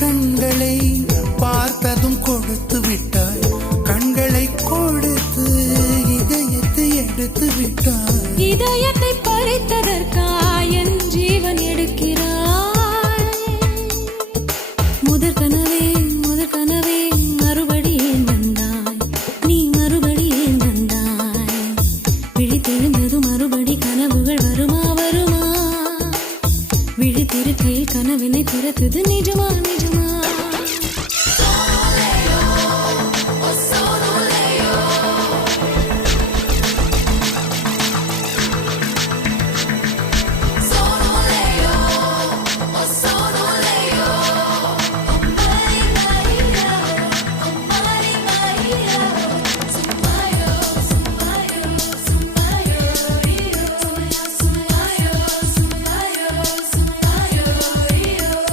கண்களை பார்த்ததும் கொடுத்து விட்டாய், கண்களை கொடுத்து இதயத்தை எடுத்து விட்டாய். இதயத்தை பறித்ததற்காய் என் ஜீவன் எடுக்கிறாய். முதற் கனவே மறுபடியும் வந்தாய், நீ மறுபடியும் வந்தாய். விழித்தெழுந்ததும் மறுபடி கனவுகள் வருமா வருமா? விழித்திருக்கையில் கனவினை துரத்துது நிஜமா நிஜமா?